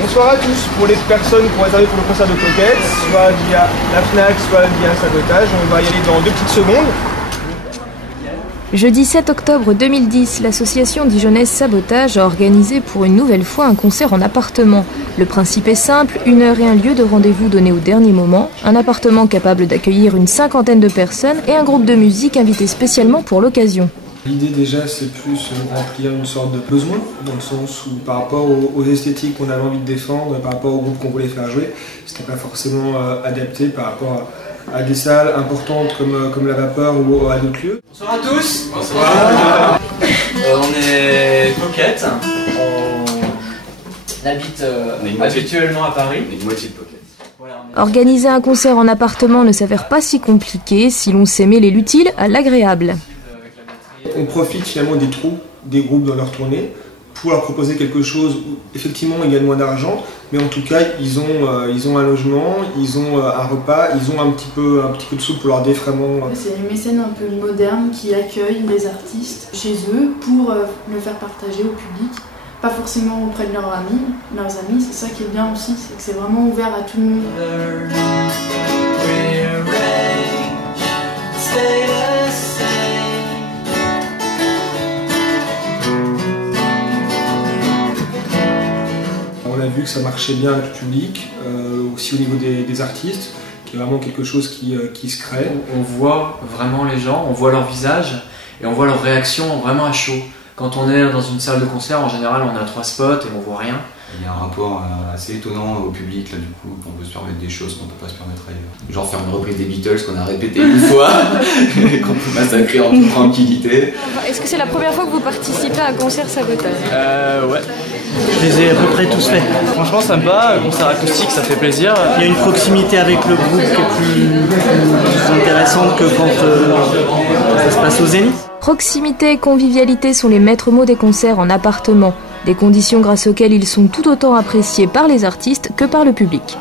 Bonsoir à tous. Pour les personnes qui ont réservé pour le concert de Pocket, soit via la Fnac, soit via Sabotage, on va y aller dans 2 petites secondes. Jeudi 7 octobre 2010, l'association dijonnaise Sabotage a organisé pour une nouvelle fois un concert en appartement. Le principe est simple, 1 heure et un lieu de rendez-vous donné au dernier moment, un appartement capable d'accueillir une 50aine de personnes et un groupe de musique invité spécialement pour l'occasion. L'idée déjà c'est plus remplir une sorte de besoin, dans le sens où par rapport aux esthétiques qu'on avait envie de défendre, par rapport au groupe qu'on voulait faire jouer, c'était pas forcément adapté par rapport à des salles importantes comme la Vapeur ou à d'autres lieux. Bonsoir à tous. Bonsoir. On est Pocket, on habite habituellement à Paris. On est une moitié de Pocket. Organiser un concert en appartement ne s'avère pas si compliqué si l'on sait mêler l'utile à l'agréable. On profite finalement des trous des groupes dans leur tournée pour leur proposer quelque chose où effectivement ils gagnent moins d'argent, mais en tout cas ils ont un logement, ils ont un repas, ils ont un petit peu de sous pour leur défraiement. C'est une mécène un peu moderne qui accueille les artistes chez eux pour le faire partager au public, pas forcément auprès de leurs amis, c'est ça qui est bien aussi, c'est que c'est vraiment ouvert à tout le monde. On a vu que ça marchait bien avec le public, aussi au niveau des artistes, qui est vraiment quelque chose qui se crée. On voit vraiment les gens, on voit leur visage et on voit leur réaction vraiment à chaud. Quand on est dans une salle de concert, en général on a 3 spots et on voit rien. Il y a un rapport assez étonnant au public là du coup, on peut se permettre des choses qu'on ne peut pas se permettre ailleurs. Genre faire une reprise des Beatles qu'on a répété une fois, et qu'on peut massacrer en toute tranquillité. Est-ce que c'est la première fois que vous participez à un concert Sabotage ? Ouais. Je les ai à peu près tous faits. Franchement ça me va, le concert acoustique ça fait plaisir. Il y a une proximité avec le groupe qui est plus intéressante que quand ça se passe au Zénith. Proximité et convivialité sont les maîtres mots des concerts en appartement, des conditions grâce auxquelles ils sont tout autant appréciés par les artistes que par le public.